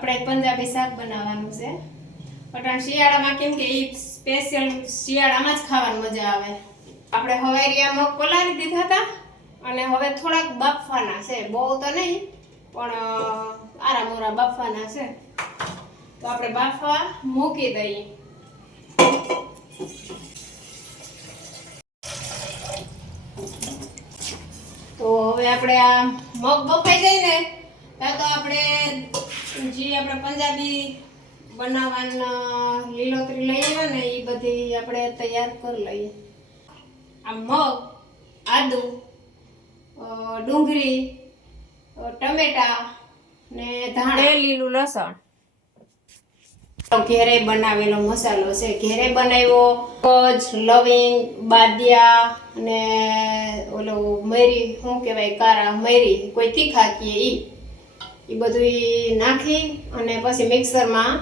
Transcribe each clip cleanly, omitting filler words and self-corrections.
આપણે પંજાબી શાક બનાવવાનું છે અટાણ શિયાળામાં કેમ કે એ સ્પેશિયલ શિયાળામાં જ ખાવાની મજા આવે આપણે હવારિયા મગ પલાળી દીધા હતા અને હવે થોડાક બાફવાના છે બહુ તો નહીં પણ આરામોરા બાફવાના છે તો આપણે બાફવા મૂકી દઈએ તો હવે આપણે આ મગ બફાઈ જાય ને ત્યાં તો આપણે જે આપણે પંજાબી બનાવવાના લીલોતરી લઈ આવ્યા ને એ બધી આપણે તૈયાર કરી લઈએ આ મગ આદુ ડુંગળી ટમેટા ને ધાણા લીલું લસણ ઘેરે બનાવેલો મસાલો છે ઘેરે બનાવ્યો તજ લવિંગ બાદિયા અને ઓલો મરી શું કહેવાય કારા મરી કોઈ તીખા કીએ એ બધું નાખી અને પછી મિક્સરમાં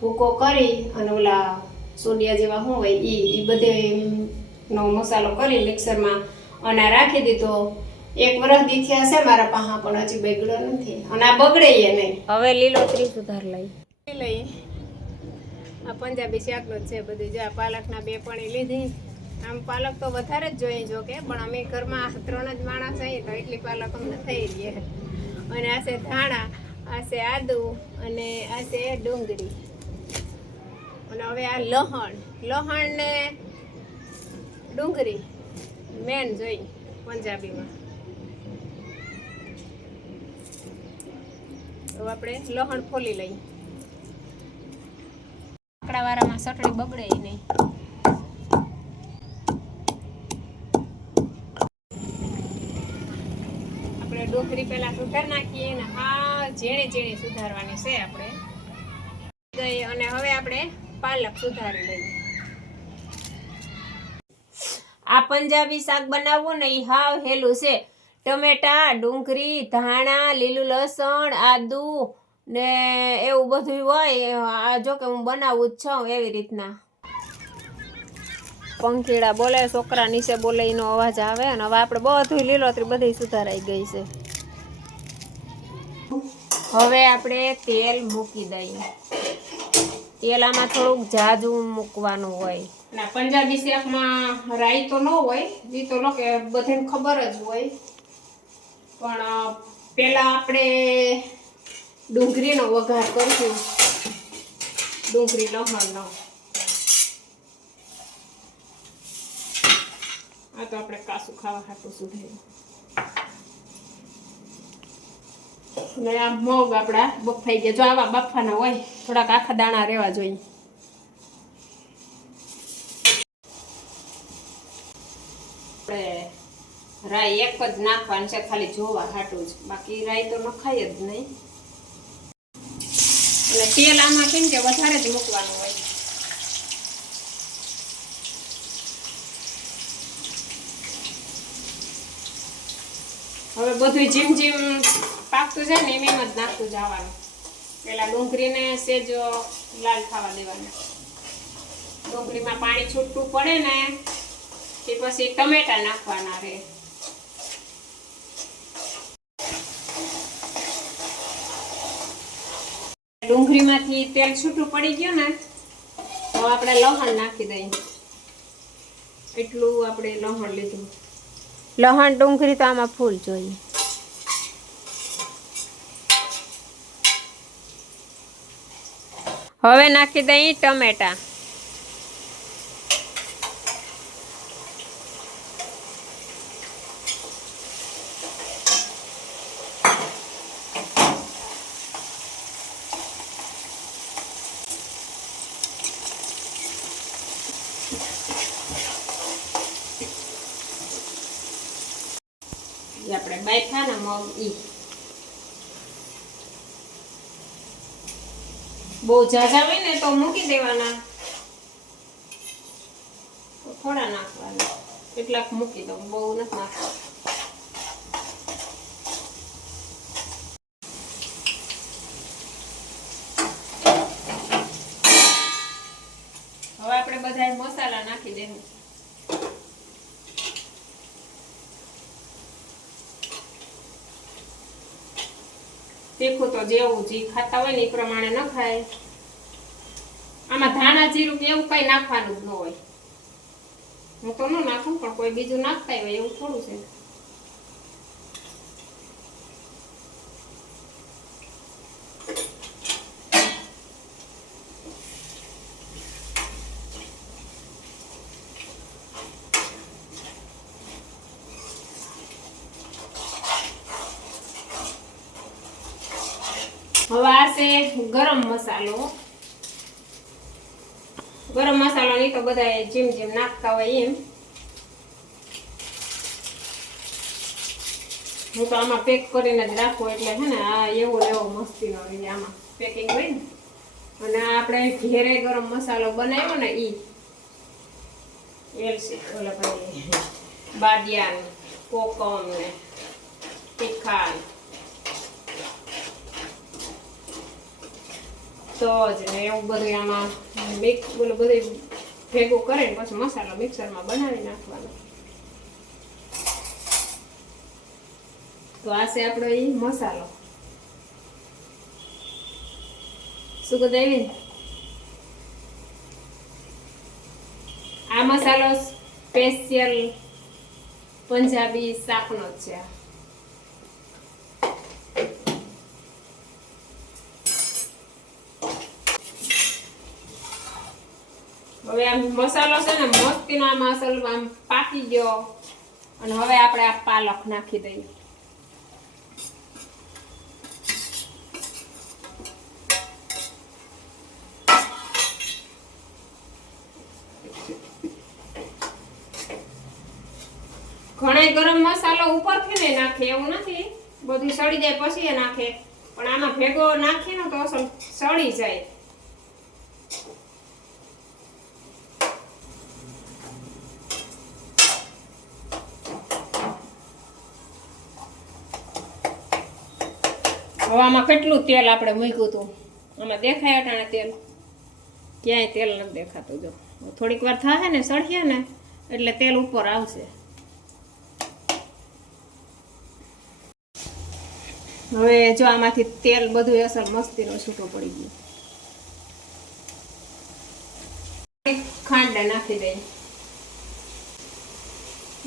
ભૂકો કરી અને ઓલા સોડિયા જેવા શું હોય એ બધેનો મસાલો કરી મિક્સરમાં અને રાખી દીધો 1 વર્ષ દી થયા છે મારા પાહા પણ હજી બગડ્યો નથી અને આ બગડે નહીં હવે લીલોતરી સુધાર લઈ આ પંજાબી શાકનો જ છે બધું જો પાલકના 2 પણી લીધી આમ પાલક તો વધારે જ જોઈએ જો કે પણ અમે ઘરમાં 3 જ માણસ છીએ તો એટલી પાલક અમને થઈ રહી અને આ છે ધાણા આ છે આદુ અને આ છે ડુંગળી અને હવે આ લહણ ને ડુંગળી મેન જોઈ પંજાબીમાં તો આપણે લહણ ફોલી લઈએ આકડાવાળામાં ચટણી બગડે નહીં આપણે ડુંગળી પહેલા સુધાર નાખીએ ને હા ઝીણી સુધારવાની છે આપણે અને હવે આપણે પાલક સુધારી લઈએ આ પંજાબી શાક બનાવવું ને એ હાવ હેલું છે ટમેટા ડુંગળી ધાણા લીલું લસણ આદુ ને એવું બધું હોય આ જો કે હું બનાવું જ છું એવી રીતના પંખીડા બોલે છોકરા નીચે બોલે એનો અવાજ આવે અને હવે આપણે બધું લીલોતરી બધી સુધારાઈ ગઈ છે હવે આપણે તેલ મૂકી દઈએ તેલ આમાં થોડુંક જાજુ મૂકવાનું હોય ના પંજાબી શાકમાં રાઈ તો ન હોય એ તો લોકો બધાને ખબર જ હોય પણ પહેલાં આપણે ડુંગળીનો વઘાર કરશું ડુંગળી લસણનો આ તો આપણે કાસું ખાવા હાટું સુધાર્યું ને આ મગ આપણા બફાઈ ગયા જો આવા બફાના હોય થોડાક આખા દાણા રહેવા જોઈએ આપણે રાઈ એક જ નાખવાની છે ખાલી જોવા હાટું જ બાકી રાઈ તો નખાય જ નહીં અને તેલ આમાં કેમ કે વધારે જ મૂકવાનું હોય હવે બધું જેમ પાકતું જાય ને એમ જ નાખતું જવાનું પેલા ડુંગળીને સેજ લાલ થવા દેવાનું ડુંગળીમાં પાણી છૂટતું પડે ને તે પછી ટમેટા નાખવાના રહે ડુંગળીમાંથી તેલ છૂટું પડી ગયું ને તો આપણે લસણ નાખી દઈએ એટલું આપણે લસણ લીધું લસણ ડુંગળી તો આમાં ફૂલ જોઈએ હવે નાખી દઈએ ટમેટા આપણે બાફા ને મગ બહુ ઝાઝા હોય ને તો મૂકી દેવાના થોડા નાખવાના કેટલાક મૂકી દઉં બહુ નથી નાખવા હવે આપણે બધા મસાલા નાખી દેવું તીખું તો જેવું જે ખાતા હોય ને એ પ્રમાણે ન ખાય. આમાં ધાણા જીરું કે એવું કઈ નાખવાનું જ ન હોય. હું તો ન નાખું, પણ કોઈ બીજું નાખતા હોય એવું થોડું છે. હવે આ છે ગરમ મસાલો. ગરમ મસાલો નહીં તો બધા જેમ જેમ નાખતા હોય એમ. હું તો આમાં પેક કરીને જ રાખું, એટલે છે ને આ એવો મસ્તીનો રહે આમાં પેકિંગ હોય ને. અને આપણે ઘેરે ગરમ મસાલો બનાવ્યો ને ઈ એલસી ઓલા ભાઈ બાદિયાન, કોકમ ને તીખા તજ ને એવું બધું આમાં બધું ભેગું કરીને પછી મસાલો મિક્સરમાં બનાવી નાખવાનો. તો આ છે આપણો એ મસાલો. શું કહેવાય, આ મસાલો સ્પેશિયલ પંજાબી શાકનો જ છે. હવે આમ મસાલો છે ને મસ્તીનો આમ અસલ આમ પાકી ગયો. અને હવે આપણે આ પાલક નાખી દઈએ. ઘણા ગરમ મસાલો ઉપરથી ને નાખે એવું નથી, બધું સડી જાય પછી એ નાખે, પણ આમાં ભેગો નાખીને તો અસલ સડી જાય. હવે આમાં કેટલું તેલ આપણે મૂક્યું હતું, આમાં દેખાય અટાણે તેલ? ક્યાંય તેલ નથી દેખાતું. જો થોડીક વાર થાય ને સળીએ ને એટલે તેલ ઉપર આવશે. હવે જો આમાંથી તેલ બધું અસલ મસ્તીનો છૂટો પડી ગયો. ખાંડ નાખી દઈએ.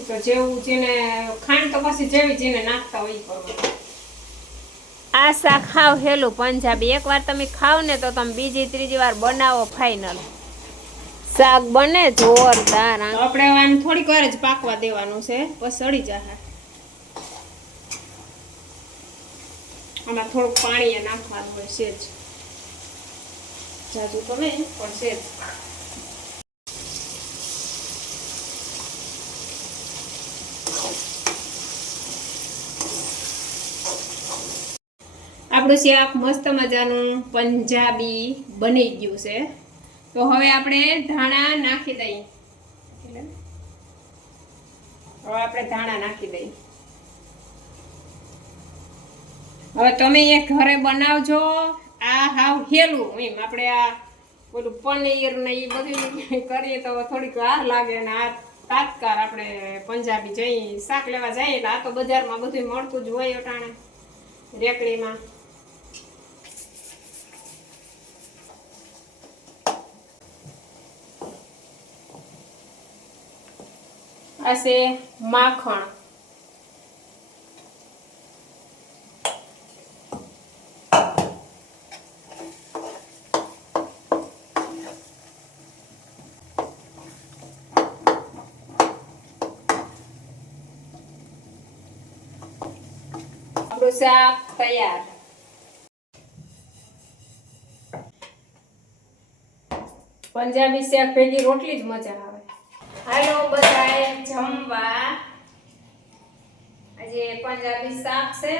તો જેવું જેને ખાંડ તો પછી જેવી જેને નાખતા હોય એ. આ શાક ખાવ હેલું પંજાબી. એકવાર તમે ખાવ ને તો તમે બીજી ત્રીજી વાર બનાવો ફાઇનલ. શાક બને જોરદાર. આપણે આને થોડીક વાર જ પાકવા દેવાનું છે, પછી સડી જશે. આમાં થોડુંક પાણી નાખવાનું હોય, સેજ જાજુ તો નહીં પણ સેજ. આપણું શાક મસ્ત મજાનું પંજાબી બની ગયું છે. તો હવે આપણે ધાણા નાખી દઈએ. હવે તમે એ ઘરે બનાવજો. આ હાવ હેલું એમ. આપણે આ બધું પનીર ને એ બધું કરીએ તો થોડીક વાર લાગે. ને આ તાત્કાળ આપણે પંજાબી જઈ શાક લેવા જઈએ એટલે આ તો બજારમાં બધું મળતું જ હોય અટાણે રેકડીમાં. આ છે માખણ. આપણું શાક તૈયાર. પંજાબી શાક ભેગી રોટલી જ મજા આવે. હાલો બધાએ જમવા. આજે પંજાબી શાક છે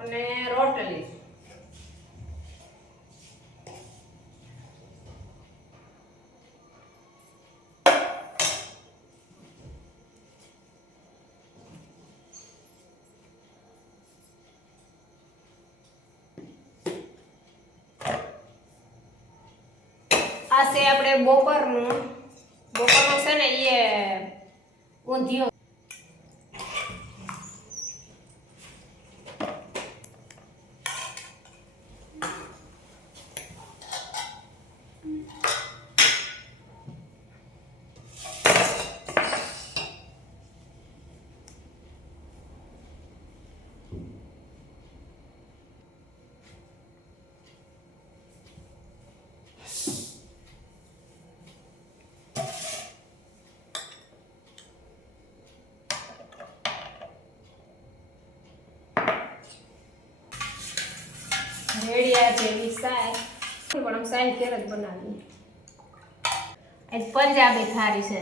અને રોટલી. આ છે આપણે બપોરનું છે ને એ ઊંધિયું. રેડિયા જેવી સાય પણ આમ સાય કેર જ બનાવી. આજ પંજાબી થાળી છે.